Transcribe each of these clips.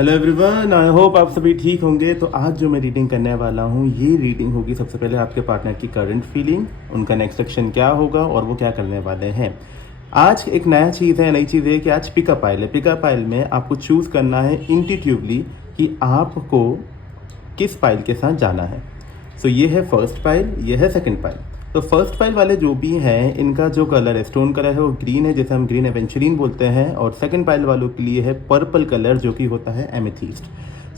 Hello everyone, I hope आप सभी ठीक होंगे। तो आज जो मैं रीडिंग करने वाला हूँ, ये रीडिंग होगी सबसे पहले आपके पार्टनर की करंट फीलिंग, उनका नेक्स्ट एक्शन क्या होगा और वो क्या करने वाले हैं। आज एक नया चीज़ है, नई चीज़ है कि आज पिकअप आइल है। पिकअप आइल में आपको चूज़ करना है इंट्यूटिवली कि आपको किस पाइल के साथ जाना है। सो ये है फर्स्ट पाइल, ये है सेकंड पाइल। तो फर्स्ट पाइल वाले जो भी हैं, इनका जो कलर है, स्टोन कलर है, वो ग्रीन है, जिसे हम ग्रीन एवेंचुरिन बोलते हैं। और सेकंड पाइल वालों के लिए है पर्पल कलर, जो कि होता है एमेथीस्ट।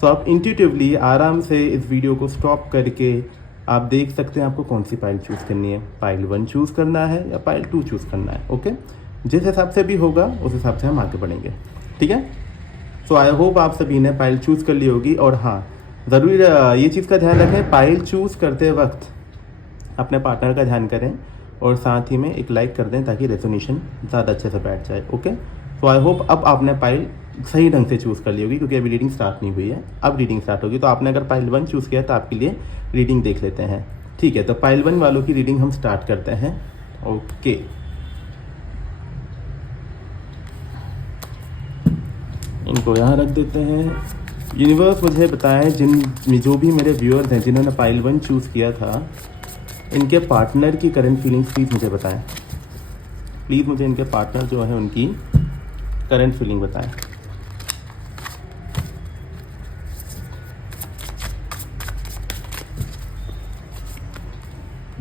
सो आप इंट्यूटिवली आराम से इस वीडियो को स्टॉप करके आप देख सकते हैं आपको कौन सी पाइल चूज़ करनी है। पाइल 1 चूज़ करना है या पाइल 2 चूज़ करना है। ओके, जिस हिसाब से भी होगा उस हिसाब से हम आगे बढ़ेंगे, ठीक है। सो आई होप आप सभी ने पाइल चूज़ कर ली होगी। और हाँ, ज़रूर ये चीज़ का ध्यान रखें, पाइल चूज़ करते वक्त अपने पार्टनर का ध्यान करें और साथ ही में एक लाइक कर दें ताकि रेजोनेशन ज़्यादा अच्छे से बैठ जाए। ओके, तो आई होप अब आपने पाइल सही ढंग से चूज़ कर ली होगी, क्योंकि अभी रीडिंग स्टार्ट नहीं हुई है। अब रीडिंग स्टार्ट होगी। तो आपने अगर पाइल 1 चूज़ किया तो आपके लिए रीडिंग देख लेते हैं, ठीक है। तो पाइल 1 वालों की रीडिंग हम स्टार्ट करते हैं। ओके, इनको यहाँ रख देते हैं। यूनिवर्स मुझे बताएं, जो भी मेरे व्यूअर्स हैं जिन्होंने पाइल 1 चूज़ किया था, इनके पार्टनर की करंट फीलिंग्स प्लीज़ मुझे बताएं। प्लीज़ मुझे इनके पार्टनर जो है उनकी करंट फीलिंग बताएं।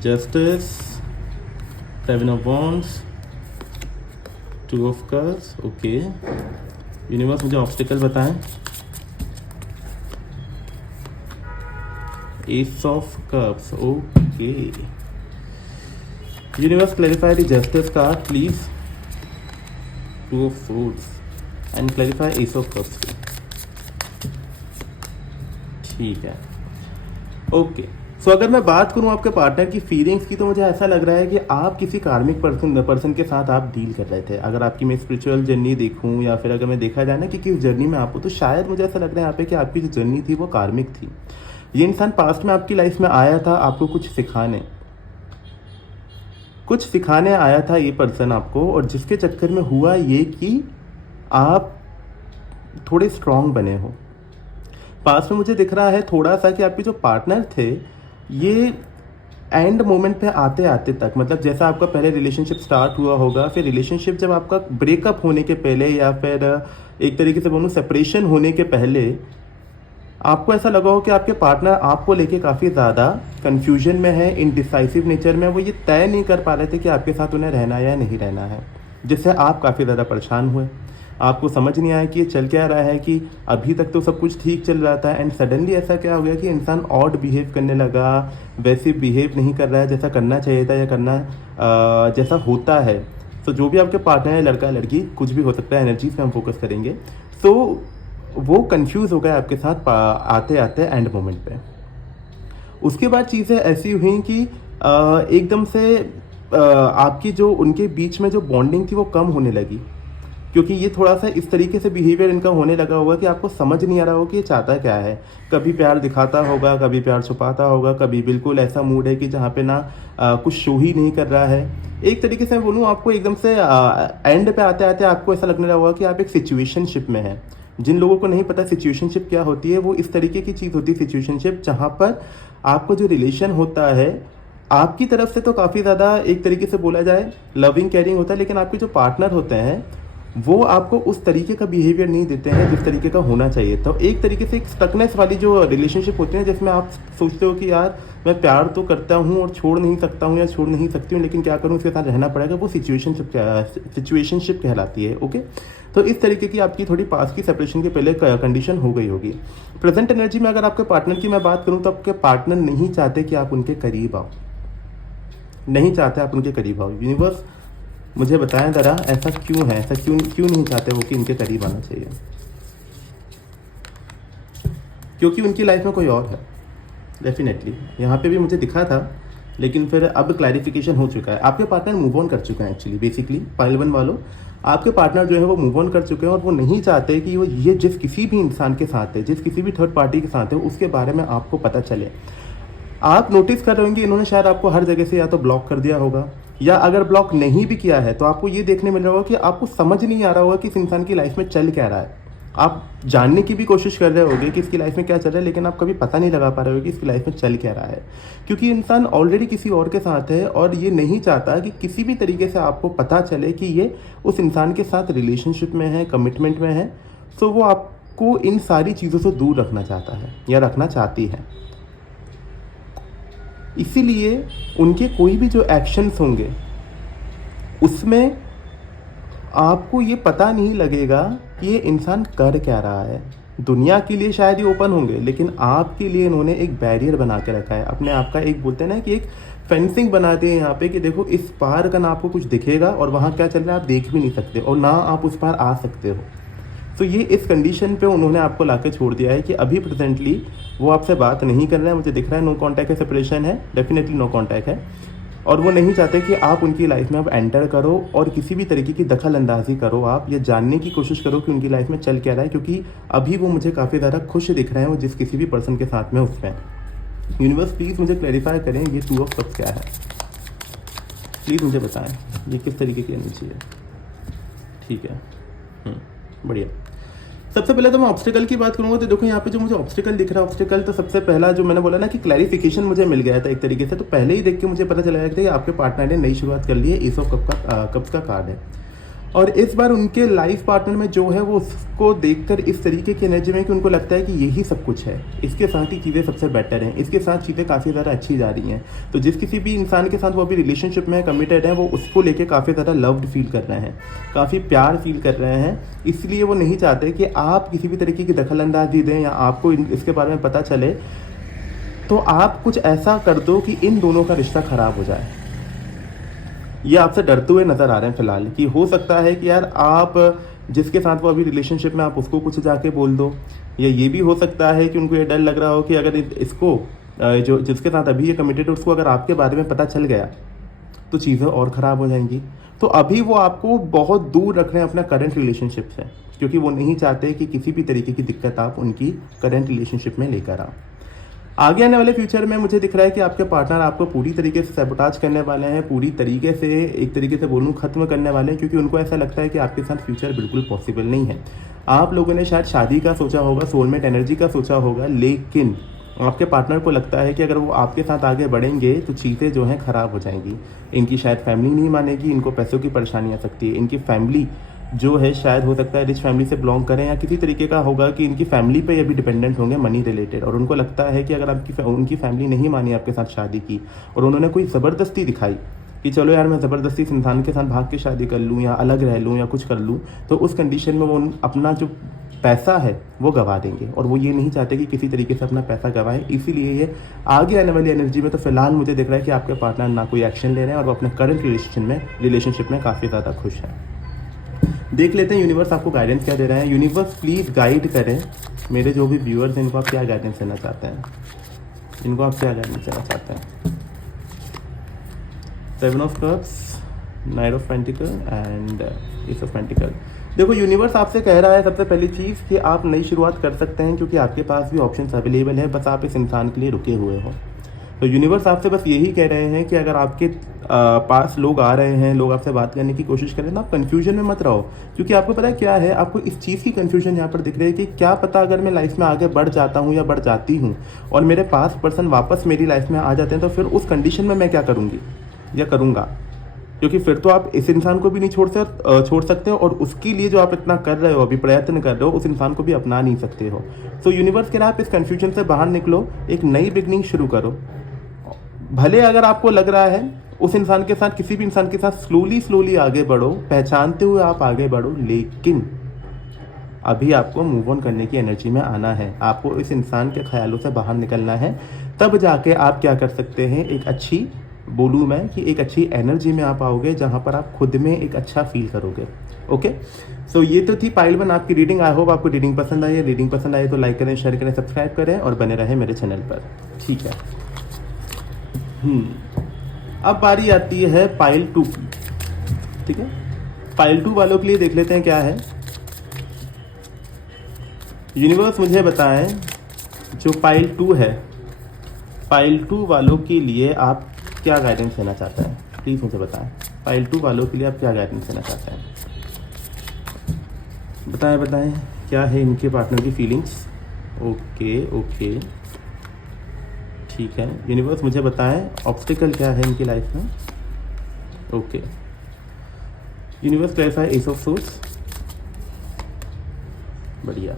Justice, 7 of wands, 2 of cups. Okay, universe मुझे ऑब्स्टिकल बताएं। S of cups. Okay, universe clarify the justice card please, 2 of swords and clarify ace of cups. ठीक है, ओके। सो अगर मैं बात करूं आपके पार्टनर की फीलिंग्स की, तो मुझे ऐसा लग रहा है कि आप किसी कार्मिक पर्सन के साथ आप डील कर रहे थे। अगर आपकी मैं स्पिरिचुअल जर्नी देखूं या फिर अगर मैं देखा जाए ना कि किस जर्नी में आप हो, तो शायद मुझे ऐसा लग रहा है यहाँ पे कि आपकी जो जर्नी थी वो कार्मिक थी। ये इंसान पास्ट में आपकी लाइफ में आया था आपको कुछ सिखाने आया था ये पर्सन आपको, और जिसके चक्कर में हुआ ये कि आप थोड़े स्ट्रांग बने हो। पास्ट में मुझे दिख रहा है थोड़ा सा कि आपके जो पार्टनर थे, ये एंड मोमेंट पे आते आते तक, मतलब जैसा आपका पहले रिलेशनशिप स्टार्ट हुआ होगा, फिर रिलेशनशिप जब आपका ब्रेकअप होने के पहले या फिर एक तरीके से बोलूँ सेपरेशन होने के पहले, आपको ऐसा लगा हो कि आपके पार्टनर आपको लेके काफ़ी ज़्यादा कंफ्यूजन में है, इनडिसाइसिव नेचर में। वो ये तय नहीं कर पा रहे थे कि आपके साथ उन्हें रहना या नहीं रहना है, जिससे आप काफ़ी ज़्यादा परेशान हुए। आपको समझ नहीं आया कि ये चल क्या रहा है, कि अभी तक तो सब कुछ ठीक चल रहा था एंड सडनली ऐसा क्या हो गया कि इंसान ऑड बिहेव करने लगा, वैसे बिहेव नहीं कर रहा है जैसा करना चाहिए था या करना जैसा होता है। तो जो भी आपके पार्टनर है, लड़का लड़की कुछ भी हो सकता है, एनर्जीज पे हम फोकस करेंगे। तो वो कंफ्यूज हो गया आपके साथ आते आते एंड मोमेंट पे। उसके बाद चीज़ें ऐसी हुई कि एकदम से आपकी जो उनके बीच में जो बॉन्डिंग थी वो कम होने लगी, क्योंकि ये थोड़ा सा इस तरीके से बिहेवियर इनका होने लगा होगा कि आपको समझ नहीं आ रहा होगा कि ये चाहता क्या है। कभी प्यार दिखाता होगा, कभी प्यार छुपाता होगा, कभी बिल्कुल ऐसा मूड है कि जहाँ पे ना कुछ शो ही नहीं कर रहा है। एक तरीके से मैं बोलूँ, आपको एकदम से एंड पे आते आते आपको ऐसा लगने लगा होगा कि आप एक सिचुएशनशिप में हैं। जिन लोगों को नहीं पता सिचुएशनशिप क्या होती है, वो इस तरीके की चीज़ होती है सिचुएशनशिप, जहाँ पर आपको जो रिलेशन होता है आपकी तरफ से तो काफ़ी ज़्यादा एक तरीके से बोला जाए लविंग केयरिंग होता है, लेकिन आपके जो पार्टनर होते हैं वो आपको उस तरीके का बिहेवियर नहीं देते हैं जिस तरीके का होना चाहिए। तो एक तरीके से एक स्टकनेस वाली जो रिलेशनशिप होती है, जिसमें आप सोचते हो कि यार मैं प्यार तो करता हूँ और छोड़ नहीं सकता हूँ या छोड़ नहीं सकती हूँ, लेकिन क्या करूँ, उसके साथ रहना पड़ेगा, वो सिचुएशनशिप कहलाती है। ओके, तो इस तरीके की आपकी थोड़ी पास की सेपरेशन के पहले कंडीशन हो गई होगी। प्रेजेंट एनर्जी में अगर आपके पार्टनर की मैं बात करूँ, तो आपके पार्टनर नहीं चाहते कि आप उनके करीब आओ, नहीं चाहते आप उनके करीब आओ। यूनिवर्स मुझे बताएं ज़रा, ऐसा क्यों है, ऐसा क्यों नहीं चाहते वो कि इनके करीब आना चाहिए? क्योंकि उनकी लाइफ में कोई और है डेफिनेटली। यहाँ पे भी मुझे दिखा था, लेकिन फिर अब क्लैरिफिकेशन हो चुका है। आपके पार्टनर मूव ऑन कर चुके हैं एक्चुअली। बेसिकली पाइल 1 वालों, आपके पार्टनर जो है वो मूव ऑन कर चुके हैं और वो नहीं चाहते कि वो ये जिस किसी भी इंसान के साथ है, जिस किसी भी थर्ड पार्टी के साथ है, उसके बारे में आपको पता चले। आप नोटिस कर रहे होंगे इन्होंने शायद आपको हर जगह से या तो ब्लॉक कर दिया होगा, या अगर ब्लॉक नहीं भी किया है तो आपको ये देखने मिल रहा होगा कि आपको समझ नहीं आ रहा होगा कि इस इंसान की लाइफ में चल क्या रहा है। आप जानने की भी कोशिश कर रहे होगे कि इसकी लाइफ में क्या चल रहा है, लेकिन आप कभी पता नहीं लगा पा रहे हो कि इसकी लाइफ में चल क्या रहा है, क्योंकि इंसान ऑलरेडी किसी और के साथ है और ये नहीं चाहता कि किसी भी तरीके से आपको पता चले कि ये उस इंसान के साथ रिलेशनशिप में है, कमिटमेंट में है। तो वो आपको इन सारी चीज़ों से दूर रखना चाहता है या रखना चाहती है। इसीलिए उनके कोई भी जो एक्शंस होंगे उसमें आपको ये पता नहीं लगेगा कि ये इंसान कर क्या रहा है। दुनिया के लिए शायद ये ओपन होंगे, लेकिन आपके लिए इन्होंने एक बैरियर बना के रखा है, अपने आप का एक बोलते हैं ना कि एक फेंसिंग बना दी है यहाँ पे कि देखो इस पार का ना आपको कुछ दिखेगा और वहाँ क्या चल रहा है आप देख भी नहीं सकते और ना आप उस पार आ सकते हो। तो ये इस कंडीशन पे उन्होंने आपको लाके छोड़ दिया है कि अभी प्रेजेंटली वो आपसे बात नहीं कर रहे हैं। मुझे दिख रहा है नो कॉन्टैक्ट है, सेपरेशन है, डेफिनेटली नो कॉन्टैक्ट है। और वो नहीं चाहते कि आप उनकी लाइफ में अब एंटर करो और किसी भी तरीके की दखल अंदाजी करो। आप ये जानने की कोशिश करो कि उनकी लाइफ में चल क्या रहा है, क्योंकि अभी वो मुझे काफ़ी ज़्यादा खुश दिख रहे हैं वो जिस किसी भी पर्सन के साथ में उसमें। यूनिवर्स प्लीज़ मुझे क्लैरिफाई करें ये 2 ऑफ कप्स क्या है, प्लीज़ मुझे बताएं ये किस तरीके की एनर्जी है। ठीक है, बढ़िया। सबसे पहले तो मैं ऑब्स्टिकल की बात करूंगा तो देखो यहाँ पे जो मुझे ऑब्स्टिकल दिख रहा है, ऑब्स्टिकल तो सबसे पहला जो मैंने बोला ना कि क्लैरिफिकेशन मुझे मिल गया था एक तरीके से। तो पहले ही देख के मुझे पता चला गया था कि आपके पार्टनर ने नई शुरुआत कर ली है। एस ऑफ कप्स का कार्ड है और इस बार उनके लाइफ पार्टनर में जो है वो उसको देखकर इस तरीके की एनर्जी में कि उनको लगता है कि यही सब कुछ है, इसके साथ ही चीज़ें सबसे बेटर हैं, इसके साथ चीज़ें काफ़ी ज़्यादा अच्छी जा रही हैं। तो जिस किसी भी इंसान के साथ वो अभी रिलेशनशिप में कमिटेड है वो उसको लेके काफ़ी ज़्यादा लव्ड फील कर रहे हैं, काफ़ी प्यार फील कर रहे हैं। इसलिए वो नहीं चाहते कि आप किसी भी तरीके की दखल अंदाजी दें या आपको इसके बारे में पता चले। तो आप कुछ ऐसा कर दो कि इन दोनों का रिश्ता ख़राब हो जाए। ये आपसे डरते हुए नज़र आ रहे हैं फिलहाल कि हो सकता है कि यार आप जिसके साथ वो अभी रिलेशनशिप में आप उसको कुछ जाके बोल दो, या ये भी हो सकता है कि उनको ये डर लग रहा हो कि अगर इसको जो जिसके साथ अभी ये कमिटेड है उसको अगर आपके बारे में पता चल गया तो चीज़ें और ख़राब हो जाएंगी। तो अभी वो आपको बहुत दूर रख रहे हैं अपना करंट रिलेशनशिप से, क्योंकि वो नहीं चाहते कि किसी भी तरीके की दिक्कत आप उनकी करंट रिलेशनशिप में लेकर आओ। आगे आने वाले फ्यूचर में मुझे दिख रहा है कि आपके पार्टनर आपको पूरी तरीके से सैबोटाज करने वाले हैं, पूरी तरीके से एक तरीके से बोलूँ ख़त्म करने वाले हैं, क्योंकि उनको ऐसा लगता है कि आपके साथ फ्यूचर बिल्कुल पॉसिबल नहीं है। आप लोगों ने शायद शादी का सोचा होगा, सोलमेट एनर्जी का सोचा होगा, लेकिन आपके पार्टनर को लगता है कि अगर वो आपके साथ आगे बढ़ेंगे तो चीज़ें जो हैं ख़राब हो जाएंगी। इनकी शायद फैमिली नहीं मानेगी, इनको पैसों की परेशानी आ सकती है। इनकी फैमिली जो है शायद हो सकता है रिच फैमिली से बिलोंग करें, या किसी तरीके का होगा कि इनकी फैमिली पे ये भी डिपेंडेंट होंगे मनी रिलेटेड। और उनको लगता है कि अगर आपकी उनकी फैमिली नहीं मानी आपके साथ शादी की और उन्होंने कोई ज़बरदस्ती दिखाई कि चलो यार मैं ज़बरदस्ती इस इंसान के साथ भाग के शादी कर लूँ या अलग रह लूँ या कुछ कर लूँ, तो उस कंडीशन में वो अपना जो पैसा है वो गंवा देंगे। और वो ये नहीं चाहते कि किसी तरीके से अपना पैसा गंवाएं। इसीलिए ये आगे आने वाली एनर्जी में तो फिलहाल मुझे दिख रहा है कि आपके पार्टनर ना कोई एक्शन ले रहे हैं और वो अपने करंट रिलेशनशिप में काफ़ी ज़्यादा खुश हैं। देख लेते हैं यूनिवर्स आपको गाइडेंस क्या दे रहा है। यूनिवर्स प्लीज़ गाइड करें मेरे जो भी व्यूअर्स हैं, इनको आप क्या गाइडेंस देना चाहते हैं, इनको आप क्या गाइडेंस देना चाहते हैं। 7 of cups, 9 of pentacle and S of pentacle. देखो यूनिवर्स आपसे कह रहा है सबसे पहली चीज़ कि आप नई शुरुआत कर सकते हैं, क्योंकि आपके पास भी ऑप्शंस अवेलेबल है, बस आप इस इंसान के लिए रुके हुए हो। तो यूनिवर्स आपसे बस यही कह रहे हैं कि अगर आपके पास लोग आ रहे हैं, लोग आपसे बात करने की कोशिश करें, ना आप कन्फ्यूजन में मत रहो। क्योंकि आपको पता है क्या है, आपको इस चीज़ की कन्फ्यूजन यहाँ पर दिख रही है कि क्या पता अगर मैं लाइफ में आगे बढ़ जाता हूँ या बढ़ जाती हूँ और मेरे पास पर्सन वापस मेरी लाइफ में आ जाते हैं, तो फिर उस कंडीशन में मैं क्या करूँगी या करूँगा। क्योंकि फिर तो आप इस इंसान को भी नहीं छोड़ सकते हो और उसके लिए जो आप इतना कर रहे हो, अभी प्रयत्न कर रहे हो, उस इंसान को भी अपना नहीं सकते हो। तो यूनिवर्स कह रहा है आप इस कन्फ्यूजन से बाहर निकलो, एक नई बिगनिंग शुरू करो। भले अगर आपको लग रहा है उस इंसान के साथ, किसी भी इंसान के साथ स्लोली आगे बढ़ो, पहचानते हुए आप आगे बढ़ो, लेकिन अभी आपको मूव ऑन करने की एनर्जी में आना है। आपको इस इंसान के ख्यालों से बाहर निकलना है, तब जाके आप क्या कर सकते हैं, एक अच्छी बोलूँ मैं कि एक अच्छी एनर्जी में आप आओगे जहाँ पर आप खुद में एक अच्छा फील करोगे। ओके, सो ये तो थी पाइल 1 आपकी रीडिंग। आई होप आपको रीडिंग पसंद आई है। रीडिंग पसंद आई तो लाइक करें, शेयर करें, सब्सक्राइब करें और बने रहें मेरे चैनल पर। ठीक है, अब बारी आती है पाइल 2 की। ठीक है, पाइल 2 वालों के लिए देख लेते हैं क्या है। यूनिवर्स मुझे बताएं जो पाइल 2 है, पाइल 2 वालों के लिए आप क्या गाइडेंस देना चाहते हैं, प्लीज़ मुझे बताएं। पाइल 2 वालों के लिए आप क्या गाइडेंस देना चाहते हैं, बताएं क्या है इनके पार्टनर की फीलिंग्स? ओके ओके, ठीक है। यूनिवर्स मुझे बताएं ऑब्स्टिकल क्या है इनकी लाइफ में। Okay, universe clarify ace of swords, बढ़िया।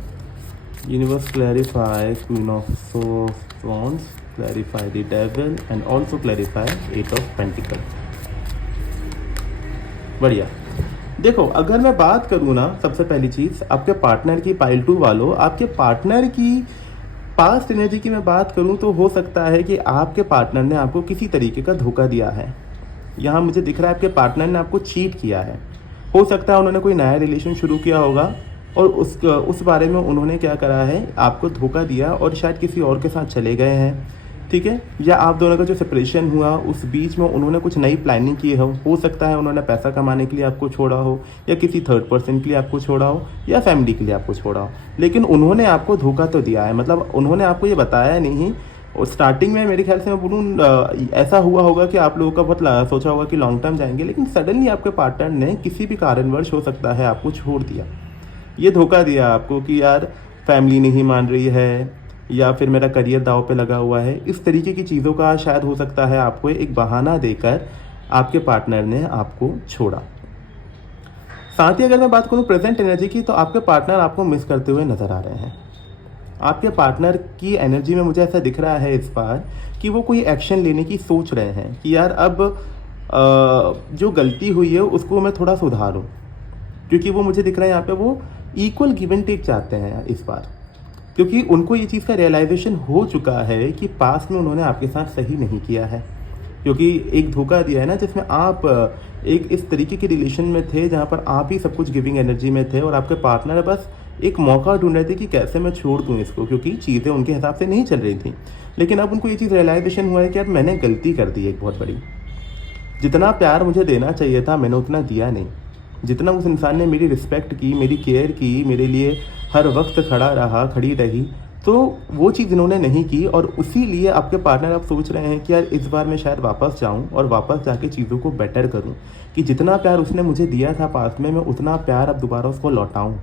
Universe clarify queen of wands, clarify the devil and also clarify eight of pentacle, बढ़िया। देखो, अगर मैं बात करूँ ना, सबसे पहली चीज़ आपके पार्टनर की, पाइल 2 वालों, आपके पार्टनर की पास्ट एनर्जी की मैं बात करूँ तो हो सकता है कि आपके पार्टनर ने आपको किसी तरीके का धोखा दिया है। यहाँ मुझे दिख रहा है आपके पार्टनर ने आपको चीट किया है। हो सकता है उन्होंने कोई नया रिलेशन शुरू किया होगा और उस बारे में उन्होंने क्या करा है, आपको धोखा दिया और शायद किसी और के साथ चले गए हैं, ठीक है। या आप दोनों का जो सेपरेशन हुआ उस बीच में उन्होंने कुछ नई प्लानिंग की हो सकता है उन्होंने पैसा कमाने के लिए आपको छोड़ा हो, या किसी थर्ड पर्सन के लिए आपको छोड़ा हो, या फैमिली के लिए आपको छोड़ा हो, लेकिन उन्होंने आपको धोखा तो दिया है। मतलब उन्होंने आपको ये बताया नहीं। और स्टार्टिंग में मेरे ख्याल से मैं बोलूँ ऐसा हुआ होगा कि आप लोगों का बहुत सोचा होगा कि लॉन्ग टर्म जाएंगे, लेकिन सडनली आपके पार्टनर ने किसी भी कारणवश हो सकता है आपको छोड़ दिया, ये धोखा दिया आपको कि यार फैमिली नहीं मान रही है, या फिर मेरा करियर दाव पे लगा हुआ है। इस तरीके की चीज़ों का शायद हो सकता है आपको एक बहाना देकर आपके पार्टनर ने आपको छोड़ा। साथ ही अगर मैं बात करूँ प्रेजेंट एनर्जी की, तो आपके पार्टनर आपको मिस करते हुए नजर आ रहे हैं। आपके पार्टनर की एनर्जी में मुझे ऐसा दिख रहा है इस बार कि वो कोई एक्शन लेने की सोच रहे हैं कि यार अब जो गलती हुई है उसको मैं थोड़ा सुधारूं, क्योंकि वो मुझे दिख रहा है यहाँ पे वो इक्वल गिव एंड टेक चाहते हैं इस बार, क्योंकि उनको ये चीज़ का रियलाइजेशन हो चुका है कि पास्ट में उन्होंने आपके साथ सही नहीं किया है, क्योंकि एक धोखा दिया है ना जिसमें आप एक इस तरीके के रिलेशन में थे जहाँ पर आप ही सब कुछ गिविंग एनर्जी में थे और आपके पार्टनर बस एक मौका ढूंढ रहे थे कि कैसे मैं छोड़ दूँ इसको, क्योंकि चीज़ें उनके हिसाब से नहीं चल रही थी। लेकिन अब उनको ये चीज़ रियलाइजेशन हुआ है कि यार मैंने गलती कर दी एक बहुत बड़ी, जितना प्यार मुझे देना चाहिए था मैंने उतना दिया नहीं, जितना उस इंसान ने मेरी रिस्पेक्ट की, मेरी केयर की, मेरे लिए हर वक्त खड़ी रही, तो वो चीज़ इन्होंने नहीं की। और उसी लिए आपके पार्टनर अब सोच रहे हैं कि यार इस बार मैं शायद वापस जाऊं और वापस जाके चीज़ों को बेटर करूं, कि जितना प्यार उसने मुझे दिया था पास्ट में, मैं उतना प्यार अब दोबारा उसको लौटाऊं।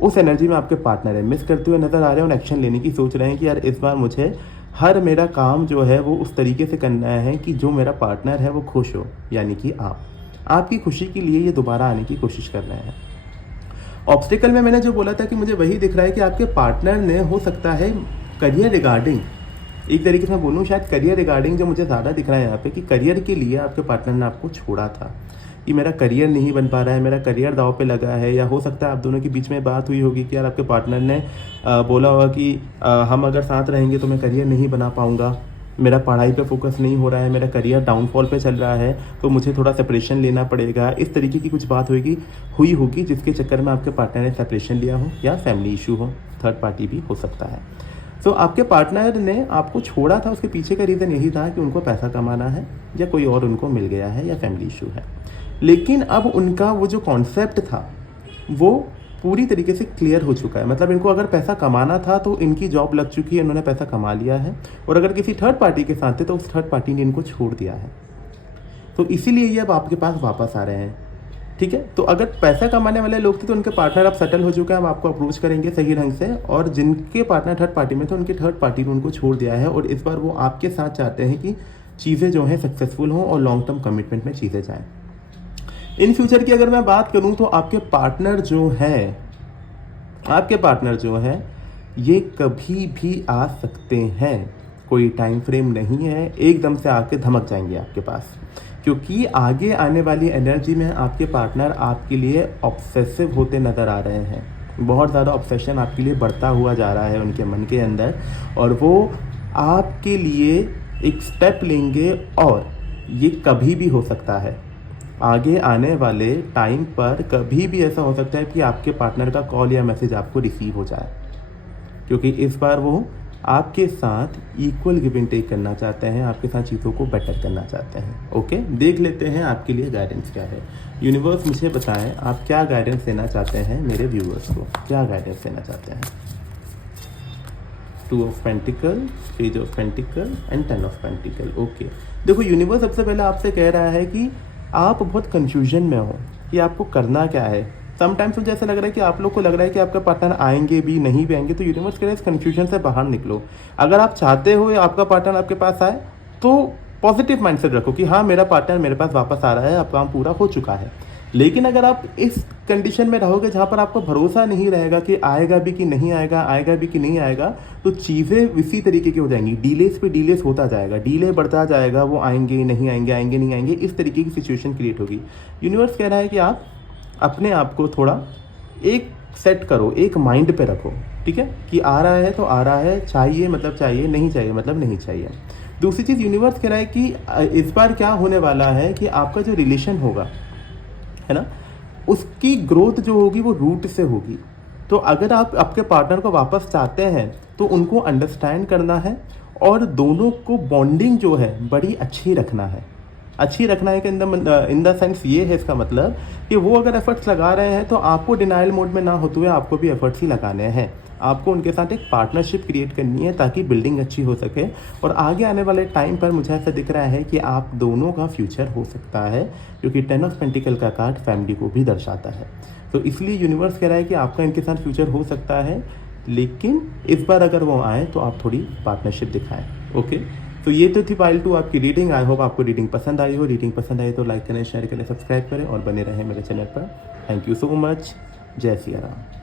उस एनर्जी में आपके पार्टनर है, मिस करते हुए नज़र आ रहे हैं और एक्शन लेने की सोच रहे हैं कि यार इस बार मुझे हर मेरा काम जो है वो उस तरीके से करना है कि जो मेरा पार्टनर है वो खुश हो, यानी कि आपकी खुशी के लिए ये दोबारा आने की कोशिश कर रहे हैं। ऑब्स्टिकल में मैंने जो बोला था कि मुझे वही दिख रहा है कि आपके पार्टनर ने हो सकता है करियर रिगार्डिंग, एक तरीके से मैं बोलूँ शायद करियर रिगार्डिंग जो मुझे ज़्यादा दिख रहा है यहाँ पे, कि करियर के लिए आपके पार्टनर ने आपको छोड़ा था कि मेरा करियर नहीं बन पा रहा है, मेरा करियर दाव पे लगा है। या हो सकता है आप दोनों के बीच में बात हुई होगी कि यार आपके पार्टनर ने बोला होगा कि हम अगर साथ रहेंगे तो मैं करियर नहीं बना पाऊँगा, मेरा पढ़ाई पे फोकस नहीं हो रहा है, मेरा करियर डाउनफॉल पे चल रहा है, तो मुझे थोड़ा सेपरेशन लेना पड़ेगा। इस तरीके की कुछ बात हुई होगी जिसके चक्कर में आपके पार्टनर ने सेपरेशन लिया हो, या फैमिली इशू हो, थर्ड पार्टी भी हो सकता है। तो आपके पार्टनर ने आपको छोड़ा था, उसके पीछे का रीज़न यही था कि उनको पैसा कमाना है, या कोई और उनको मिल गया है, या फैमिली इशू है। लेकिन अब उनका वो जो कॉन्सेप्ट था वो पूरी तरीके से क्लियर हो चुका है। मतलब इनको अगर पैसा कमाना था तो इनकी जॉब लग चुकी है, इन्होंने पैसा कमा लिया है, और अगर किसी थर्ड पार्टी के साथ थे तो उस थर्ड पार्टी ने इनको छोड़ दिया है। तो इसीलिए ये अब आपके पास वापस आ रहे हैं, ठीक है। तो अगर पैसा कमाने वाले लोग थे तो उनके पार्टनर अब सेटल हो चुका है, अब आपको अप्रोच करेंगे सही ढंग से, और जिनके पार्टनर थर्ड पार्टी में थे उनकी थर्ड पार्टी ने उनको छोड़ दिया है, और इस बार वो आपके साथ चाहते हैं कि चीज़ें जो हैं सक्सेसफुल हों और लॉन्ग टर्म कमिटमेंट में चीज़ें जाएँ। इन फ्यूचर की अगर मैं बात करूं तो आपके पार्टनर जो है ये कभी भी आ सकते हैं, कोई टाइम फ्रेम नहीं है, एकदम से आके धमक जाएंगे आपके पास, क्योंकि आगे आने वाली एनर्जी में आपके पार्टनर आपके लिए ऑब्सेसिव होते नज़र आ रहे हैं। बहुत ज़्यादा ऑब्सेशन आपके लिए बढ़ता हुआ जा रहा है उनके मन के अंदर, और वो आपके लिए एक स्टेप लेंगे, और ये कभी भी हो सकता है आगे आने वाले टाइम पर, कभी भी ऐसा हो सकता है कि आपके पार्टनर का कॉल या मैसेज आपको रिसीव हो जाए, क्योंकि इस बार वो आपके साथ इक्वल गिव एंड टेक करना चाहते हैं, आपके साथ चीज़ों को बेटर करना चाहते हैं। ओके, देख लेते हैं आपके लिए गाइडेंस क्या है। यूनिवर्स मुझे बताएं आप क्या गाइडेंस देना चाहते हैं मेरे व्यूअर्स को, क्या गाइडेंस देना चाहते हैं। 2 of pentacle, 3 of pentacle and 10 of pentacle. Okay, देखो यूनिवर्स सबसे पहले आपसे कह रहा है कि आप बहुत कंफ्यूजन में हो कि आपको करना क्या है। समटाइम्स मुझे ऐसा लग रहा है कि आप लोग को लग रहा है कि आपका पार्टनर आएंगे भी नहीं भी आएंगे, तो यूनिवर्स कह रहा है इस कन्फ्यूजन से बाहर निकलो। अगर आप चाहते हो आपका पार्टनर आपके पास आए तो पॉजिटिव माइंडसेट रखो कि हाँ मेरा पार्टनर मेरे पास वापस आ रहा है, अब काम पूरा हो चुका है। लेकिन अगर आप इस कंडीशन में रहोगे जहाँ पर आपको भरोसा नहीं रहेगा कि आएगा भी कि नहीं आएगा, आएगा भी कि नहीं आएगा, तो चीज़ें इसी तरीके की हो जाएंगी, डीलेस पे डीलेस होता जाएगा, डीले बढ़ता जाएगा, वो आएंगे नहीं आएंगे, आएंगे नहीं आएंगे, इस तरीके की सिचुएशन क्रिएट होगी। यूनिवर्स कह रहा है कि आप अपने आप को थोड़ा एक सेट करो, एक माइंड पे रखो, ठीक है, कि आ रहा है तो आ रहा है, चाहिए मतलब चाहिए, नहीं चाहिए मतलब नहीं चाहिए। दूसरी चीज़ यूनिवर्स कह रहा है कि इस बार क्या होने वाला है कि आपका जो रिलेशन होगा, है ना, उसकी ग्रोथ जो होगी वो रूट से होगी। तो अगर आप आपके पार्टनर को वापस चाहते हैं तो उनको अंडरस्टैंड करना है और दोनों को बॉन्डिंग जो है बड़ी अच्छी रखना है। अच्छी रखना है कि इन द सेंस ये है इसका मतलब कि वो अगर एफर्ट्स लगा रहे हैं तो आपको डिनाइल मोड में ना होते हुए आपको भी एफर्ट्स ही लगाने हैं। आपको उनके साथ एक पार्टनरशिप क्रिएट करनी है ताकि बिल्डिंग अच्छी हो सके, और आगे आने वाले टाइम पर मुझे ऐसा दिख रहा है कि आप दोनों का फ्यूचर हो सकता है, क्योंकि 10 ऑफ पेंटिकल का कार्ड फैमिली को भी दर्शाता है। तो इसलिए यूनिवर्स कह रहा है कि आपका इनके साथ फ्यूचर हो सकता है, लेकिन इस बार अगर वो आए तो आप थोड़ी पार्टनरशिप दिखाएं। ओके, तो ये तो थी पाइल 2 आपकी रीडिंग। आई होप आपको रीडिंग पसंद आई हो। रीडिंग पसंद आई तो लाइक करें, शेयर करें, सब्सक्राइब करें और बने रहें मेरे चैनल पर। Thank you so much. जय सिया राम।